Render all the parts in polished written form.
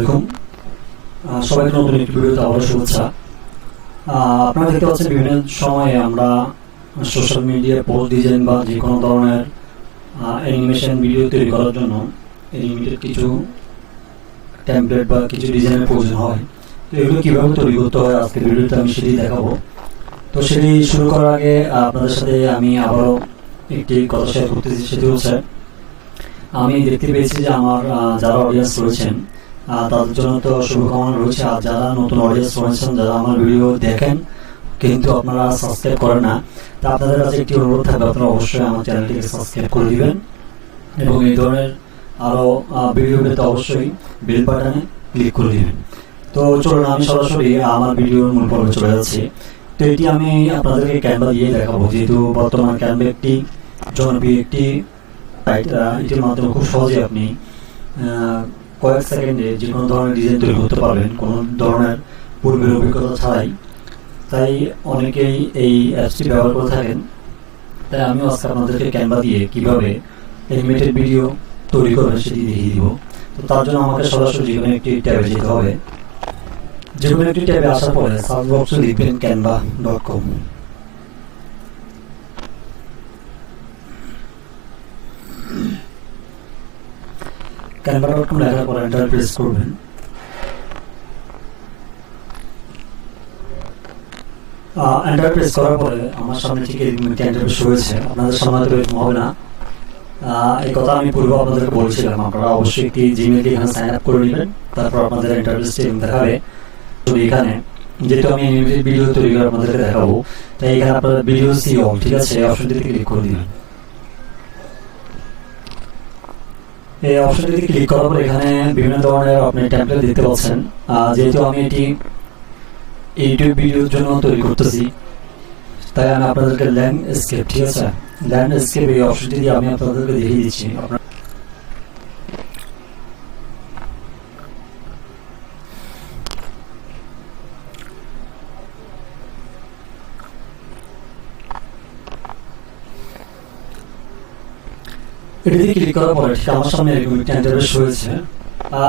আলাইকুম। সবাইকে নতুন একটি ভিডিওতে আবারও শুভেচ্ছা। আপনারা দেখতে পাচ্ছেন বিভিন্ন সময়ে আমরা সোশ্যাল মিডিয়ায় পোস্ট ডিজাইন বা যে কোনো ধরনের অ্যানিমেশন ভিডিও তৈরি করার জন্য লিমিটেড কিছু টেমপ্লেট বা কিছু ডিজাইনের প্রয়োজন হয়। তো এগুলো কীভাবে তৈরি করতে হয় আজকের ভিডিওতে আমি সেটি দেখাবো। তো সেটি শুরু করার আগে আপনাদের সাথে আমি আবারও একটি কথা শেয়ার করতেছি, সেটি হচ্ছে আমি দেখতে পেয়েছি যে আমার যারা অডিয়েন্স রয়েছেন তাদের জন্য তো শুভকামনা রয়েছে। আর যারা নতুন অডিয়েন্স রয়েছেন, যারা আমার ভিডিও দেখেন কিন্তু আপনারা সাবস্ক্রাইব করেন না, তা আপনাদের কাছে একটি অনুরোধ থাকবে, আপনারা অবশ্যই আমার চ্যানেলটিকে সাবস্ক্রাইব করে দিবেন এবং এই ধরনের আরও ভিডিও পেতে অবশ্যই বেল বাটনে ক্লিক করে দিবেন। তো চলুন আমি সরাসরি আমার ভিডিওর মূল পর্বে চলে যাচ্ছি। তো এটি আমি আপনাদেরকে ক্যানভা দিয়ে দেখাবো, যেহেতু বর্তমান ক্যানভা একটি জনপ্রিয় একটি এটির মাধ্যমে খুব সহজে আপনি কয়েক সেকেন্ডে যে কোনো ধরনের ডিজাইন তৈরি করতে পারবেন, কোনো ধরনের পূর্বের অভিজ্ঞতা ছাড়াই। তাই অনেকেই এই অ্যাপসটি ব্যবহার করে থাকেন। তাই আমিও আজকে আপনাদেরকে ক্যানভা দিয়ে কীভাবে অ্যানিমেটেড ভিডিও তৈরি করবেন সেটি দেখিয়ে দিব। তো তার জন্য আমাকে সরাসরি যে কোনো একটি ট্যাবে যেতে হবে। যে কোনো একটি ট্যাবে আসার পরে সার্চ বক্সে লিখবেন canva.com। canva.com লেখার পর এন্টার প্রেস করবেন। এন্টার প্রেস করার পরে আমার সামনে থেকে ইন্টারফেস হয়েছে। আপনাদের সামনে তো এরকম হবে না, এই কথা আমি পূর্বে আপনাদেরকে বলেছিলাম। আপনারা অবশ্যই একটি জিমেল দিয়ে এখানে সাইন আপ করে নেবেন, তারপর আপনাদের ইন্টারফেসটি দেখাবে। তো এখানে যেহেতু আমি ভিডিও তৈরি করে আপনাদেরকে দেখাবো, তাই এখানে আপনারা ভিডিও সি অল, ঠিক আছে, এই অপশনটিতে ক্লিক করে দিবেন। এই অপশনটিতে ক্লিক করার পর এখানে বিভিন্ন ধরনের আপনি টেমপ্লেট দেখতে পাচ্ছেন। যেহেতু আমি এটি ইউটিউব ভিডিওর জন্য তৈরি করতেছি, তাই আমি আপনাদেরকে ল্যান্ডস্কেপ, ঠিক আছে, ল্যান্ডস্কেপ এই অপশনটি দিয়ে আমি আপনাদেরকে দেখিয়ে দিচ্ছি। এটিতে ক্লিক করার পরে ঠিক আমার সামনে এরকম একটা ইন্টারফেস হয়েছে।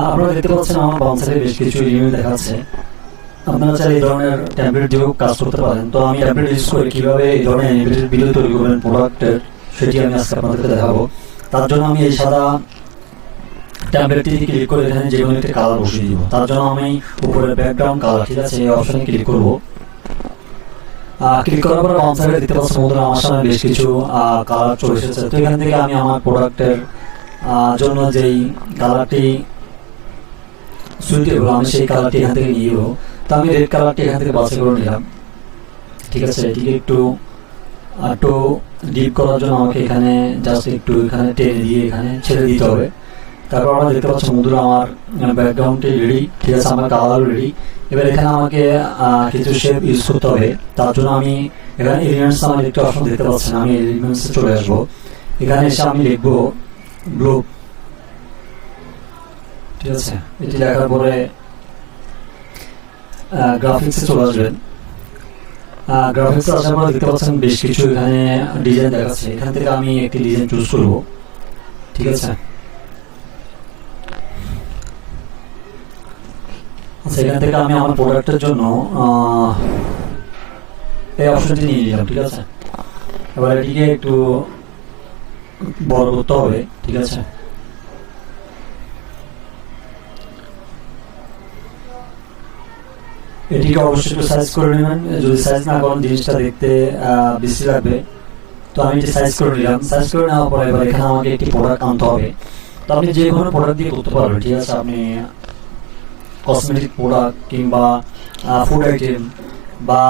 আপনারা দেখতে পাচ্ছেন আমার বাম সাইডে বেশ কিছু ইমেল দেখাচ্ছে। আপনারা চাইলে এই ধরনের ট্যাবলেট দিয়েও কাজ করতে পারেন। তো আমি ট্যাবলেট ইউজ করে কীভাবে এই ধরনের অ্যানিমেটেড ভিডিও তৈরি করবেন প্রোডাক্টের, সেটি আমি আজকে আপনাদেরকে দেখাবো। তার জন্য আমি এই সাদা ট্যাবলেটটি ক্লিক করে এখানে যে কোনো একটি কালার বসিয়ে দিব। তার জন্য আমি উপরে ব্যাকগ্রাউন্ড কালার, ঠিক আছে, এই অপশনে ক্লিক করব। ক্লিক করার পর বাম সাইডে দেখতে পাচ্ছেন বন্ধুরা আমার সামনে বেশ কিছু কালার চলে এসেছে। তো এখান থেকে আমি আমার প্রোডাক্টের জন্য যেই কালারটি সুইটেবল, আমি সেই কালারটি এখান থেকে নিয়ে নেব। তো আমি রেড কালারটি এখান থেকে বাছাই করে নিলাম, ঠিক আছে। এটিকে একটু ডিপ করার জন্য আমাকে এখানে জাস্ট একটু এখানে টেনে দিয়ে এখানে ছেড়ে দিতে হবে। তারপর আমরা দেখতে পাচ্ছি বন্ধুরা আমার ব্যাকগ্রাউন্ডটি রেডি, ঠিক আছে, আমার কালার রেডি। এবার এখানে আমাকে কিছু শেপ ইউজ করতে হবে। তার জন্য আমি এখানে এলিমেন্টস আমার একটি অপশন দেখতে পাচ্ছেন, আমি এলিমেন্টসে চলে আসবো। এখানে এসে আমি লিখবো গ্লোব, ঠিক আছে। এটি লেখার পরে গ্রাফিক্সে চলে আসবেন। গ্রাফিক্সে আসার পরে দেখতে পাচ্ছেন বেশ কিছু এখানে ডিজাইন দেখাচ্ছে। এখান থেকে আমি একটি ডিজাইন চুজ করব, ঠিক আছে। আচ্ছা, এখান থেকে আমি আমার প্রোডাক্টের জন্য এই অপশনটি নিয়ে নিলাম, ঠিক আছে। এবার এটিকে একটু বড় করতে হবে, ঠিক আছে। এটিকে অবশ্যই একটু সাইজ করে নেবেন। যদি সাইজ না করেন জিনিসটা দেখতে বেশি লাগবে। তো আমি এটি সাইজ করে নিলাম। সাইজ করে নেওয়ার পরে এবার এখানে আমাকে একটি প্রোডাক্ট আনতে হবে। তো আপনি যে কোনো প্রোডাক্ট দিয়ে করতে পারবেন, ঠিক আছে। আপনি কসমেটিক প্রোডাক্ট কিংবা ফুড আইটেম বা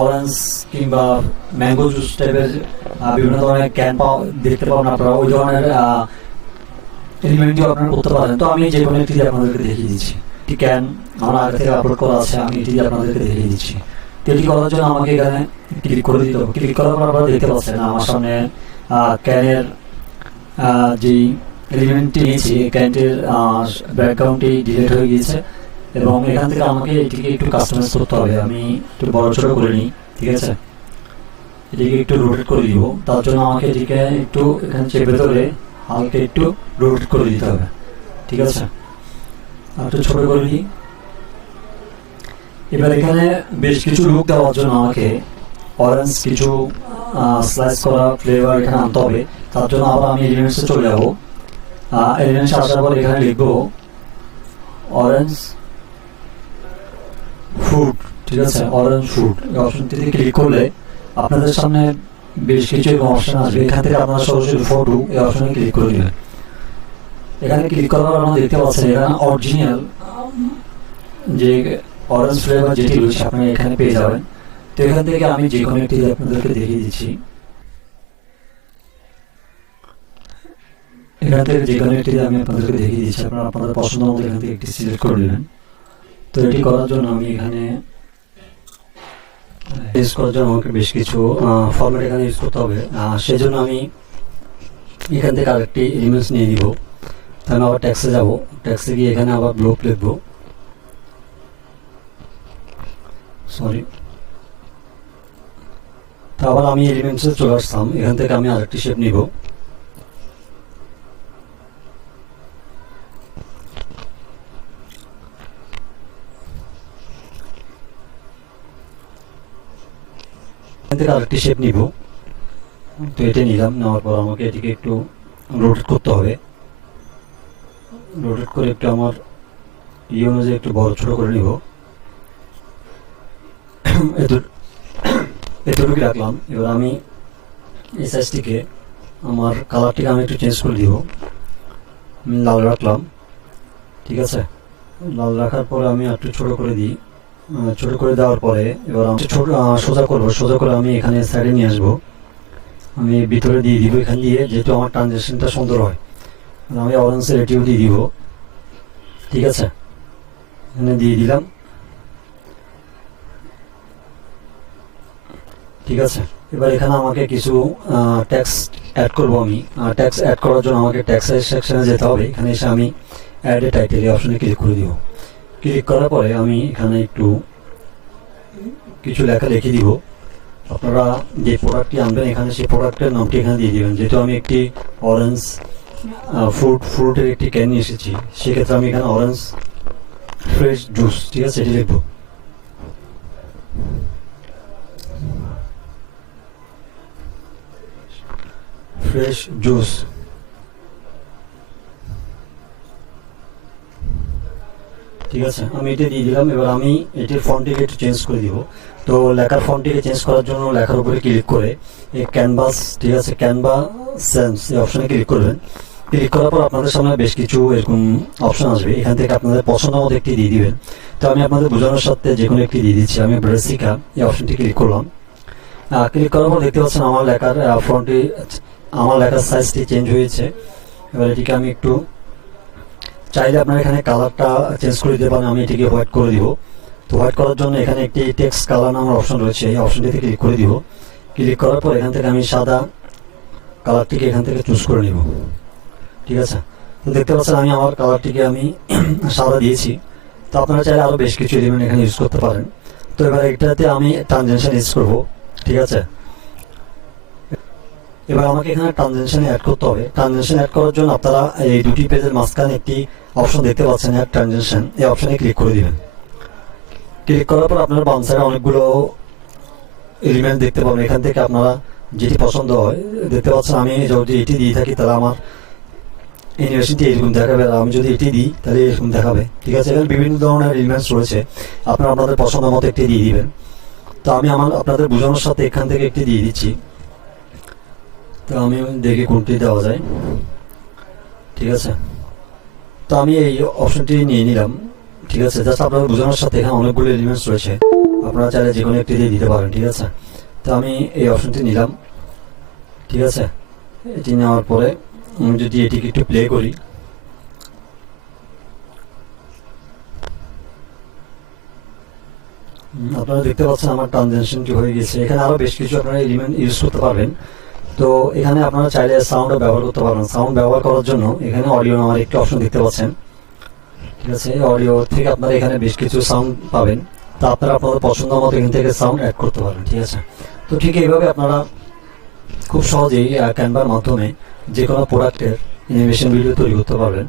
অরেঞ্জ কিংবা ম্যাঙ্গো জুস টাইপের বিভিন্ন ধরনের ক্যান দেখতে পাবেন আপনারা, ওই ধরনের এলিমেন্ট দিয়ে আপনারা করতে পারেন। তো আমি যে কোনো একটি আপনাদেরকে দেখিয়ে দিচ্ছি। এটি ক্যান আমার আগে থেকে আপলোড করা আছে, আমি এটি আপনাদেরকে দেখিয়ে দিচ্ছি। তো এটি করার জন্য আমাকে এখানে ক্লিক করে দিতে হবে। ক্লিক করার পর আপনারা দেখতে পাচ্ছেন আমার সামনে ক্যানের যেই এলিমেন্টটি নিয়েছি, ক্যানটির ব্যাকগ্রাউন্ডটি ডিলিট হয়ে গিয়েছে এবং এখান থেকে আমাকে এটিকে একটু কাস্টমাইজ করতে হবে। আমি একটু বড় ছোটো করে নিই, ঠিক আছে। এটিকে একটু রোটেট করে দিব। তার জন্য আমাকে এটিকে একটু এখানে চেপে ধরে হালকা একটু রোটেট করে দিতে হবে, ঠিক আছে। একটু ছোট করে দিই। এবার এখানে বেশ কিছু লুক দেওয়ার জন্য আমাকে অরেঞ্জ কিছু স্লাইস করা ফ্লেভার এখানে আনতে হবে। তার জন্য আবার আমি এলিমেন্টসে চলে যাবো। এলিমেন্টস আসার পর এখানে লিখবো অরেঞ্জ ফুড, ঠিক আছে, অরেঞ্জ ফুড। এই অপশনটিতে ক্লিক করলে আপনাদের সামনে বেশ কিছু অপশন আসবে। এখান থেকে আপনারা সরাসরি ফটো এই অপশনে ক্লিক করে দেবেন। এখানে ক্লিক করার পর আপনারা দেখতে পাচ্ছেন এখানে অরিজিনাল যে অরেঞ্জ ফ্লেভার যেটি রয়েছে আপনি এখানে পেয়ে যাবেন। তো এখান থেকে আমি যে কোনো একটি আপনাদেরকে দেখিয়ে দিচ্ছি। এখান থেকে যে কোনো একটি আমি আপনাদেরকে দেখিয়ে দিচ্ছি, আপনারা আপনাদের পছন্দ মতো এখান থেকে একটি সিলেক্ট করে নেবেন। তো এটি করার জন্য আমি এখানে ইউজ করার জন্য আমাকে বেশ কিছু ফরম্যাট এখানে ইউজ করতে হবে। সেই জন্য আমি এখান থেকে আরেকটি এলিমেন্টস নিয়ে নিব। তো আমি আবার ট্যাক্সে যাব, ট্যাক্সে গিয়ে এখানে আবার গ্লোব লিখবো, সরি। তো আবার আমি এলিমেন্টসে চলে আসতাম। এখান থেকে আমি আরেকটি শেপ নিব। এখান থেকে আরেকটি শেপ নিব। তো এটা নিলাম, নেওয়ার পর আমাকে এটিকে একটু রোটেট করতে হবে। রোটেট করে একটু আমার অনুযায়ী একটু বড় ছোট করে নিব। এতটুকু রাখলাম। এবার আমি এই সাইজটিকে আমার কালারটিকে আমি একটু চেঞ্জ করে দিব। আমি লাল রাখলাম, ঠিক আছে। লাল রাখার পরে আমি একটু ছোট করে দিই। ছোট করে দেওয়ার পরে এবার আমি সোজা করবো। সোজা করে আমি এখানে সাইডে নিয়ে আসবো। আমি ভিতরে দিয়ে দিব। এখান দিয়ে যেহেতু আমার ট্রানজেকশনটা সুন্দর হয়, আমি অরেঞ্জের এটিও দিয়ে দিব, ঠিক আছে। এখানে দিয়ে দিলাম, ঠিক আছে। এবার এখানে আমাকে কিছু ট্যাক্স অ্যাড করবো আমি। ট্যাক্স অ্যাড করার জন্য আমাকে ট্যাক্সের সেকশনে যেতে হবে। এখানে এসে আমি অ্যাড এ টাইটেল এই অপশনে ক্লিক করে দিব। ক্লিক করার পরে আমি এখানে একটু কিছু লেখা লিখে দিব। আপনারা যে প্রোডাক্টটি আনবেন এখানে সেই প্রোডাক্টের নামটি এখানে দিয়ে দিবেন। যেহেতু আমি একটি অরেঞ্জ ফ্রুটের একটি ক্যান নিয়ে এসেছি, সেক্ষেত্রে আমি এখানে অরেঞ্জ ফ্রেশ জুস, ঠিক আছে, এটি লিখব। ফ্রেশ জুস, ঠিক আছে, আমি এটা দিয়ে দিলাম। এবার আমি এটির ফন্টটিকে একটু চেঞ্জ করে দিব। তো লেখার ফন্টটিকে চেঞ্জ করার জন্য লেখার উপরে ক্লিক করে এই ক্যানভাস, ঠিক আছে, ক্যানভা সেন্স এই অপশনে ক্লিক করবেন। ক্লিক করার পর আপনাদের সামনে বেশ কিছু এরকম অপশন আসবে। এখান থেকে আপনাদের পছন্দ মতো একটি দিয়ে দিবেন। তো আমি আপনাদের বোঝানোর সাথে যে কোনো একটি দিয়ে দিচ্ছি। আমি ব্রেসিকা এই অপশনটি ক্লিক করলাম। ক্লিক করার পর দেখতে পাচ্ছেন আমার লেখার ফন্টটি, আমার লেখার সাইজটি চেঞ্জ হয়েছে। এবার এটিকে আমি একটু চাইলে আপনারা এখানে কালারটা চেঞ্জ করে দিতে পারেন। আমি এটিকে হোয়াইট করে দিব। তো হোয়াইট করার জন্য এখানে একটি টেক্সট কালার নামের অপশন রয়েছে, এই অপশনটিতে ক্লিক করে দিব। ক্লিক করার পর এখান থেকে আমি সাদা কালারটিকে এখান থেকে চুজ করে নিব, ঠিক আছে। তো দেখতে পাচ্ছেন আমি আমার কালারটিকে আমি সাদা দিয়েছি। তো আপনারা চাইলে আরও বেশ কিছু এলিমেন্ট এখানে ইউজ করতে পারেন। তো এবার এটাতে আমি ট্রানজেকশন ইউজ করব, ঠিক আছে। এবার আমাকে এখানে ট্রানজেকশন অ্যাড করতে হবে। ট্রানজেকশন অ্যাড করার জন্য আপনারা এই দুটি পেজের মাঝখানে একটি অপশন দেখতে পাচ্ছেন, অ্যাড ট্রানজেকশন, এই অপশনে ক্লিক করে দিবেন। ক্লিক করার পর আপনার বাম সাইডে অনেকগুলো এলিমেন্ট দেখতে পাবেন। এখান থেকে আপনারা যেটি পছন্দ হয় দেখতে পাচ্ছেন। আমি যদি এটি দিয়ে থাকি তাহলে আমার অ্যানিমেশনটি এরকম দেখাবে, আর আমি যদি এটি দিই তাহলে এরকম দেখাবে, ঠিক আছে। এখানে বিভিন্ন ধরনের এলিমেন্টস রয়েছে, আপনারা আপনাদের পছন্দ মতো একটি দিয়ে দিবেন। তো আমি আপনাদের বোঝানোর সাথে এখান থেকে একটি দিয়ে দিচ্ছি। তো আমি দেখি কোনটি দেওয়া যায়, ঠিক আছে। তো আমি এই অপশনটি নিয়ে নিলাম, ঠিক আছে। জাস্ট আপনাদের বোঝানোর সাথে এখানে অনেকগুলো এলিমেন্টস রয়েছে, আপনারা চাইলে যে কোনো একটি দিয়ে দিতে পারেন, ঠিক আছে। তো আমি এই অপশনটি নিলাম, ঠিক আছে। এটি নেওয়ার পরে আমি যদি এটিকে একটু প্লে করি, আপনারা দেখতে পাচ্ছেন আমার ট্রানজেকশনটি হয়ে গেছে। এখানে আরও বেশ কিছু আপনারা এলিমেন্ট ইউজ করতে পারবেন। তো এখানে আপনারা চাইলে সাউন্ডও ব্যবহার করতে পারবেন। সাউন্ড ব্যবহার করার জন্য এখানে অডিও নামের একটি অপশন দেখতে পাচ্ছেন, ঠিক আছে। অডিও থেকে আপনারা এখানে বেশ কিছু সাউন্ড পাবেন। তা আপনারা আপনাদের পছন্দ মতো এখান থেকে সাউন্ড অ্যাড করতে পারেন, ঠিক আছে। তো ঠিক এইভাবে আপনারা খুব সহজেই ক্যানভার মাধ্যমে যে কোনো প্রোডাক্টের অ্যানিমেশন ভিডিও তৈরি করতে পারবেন।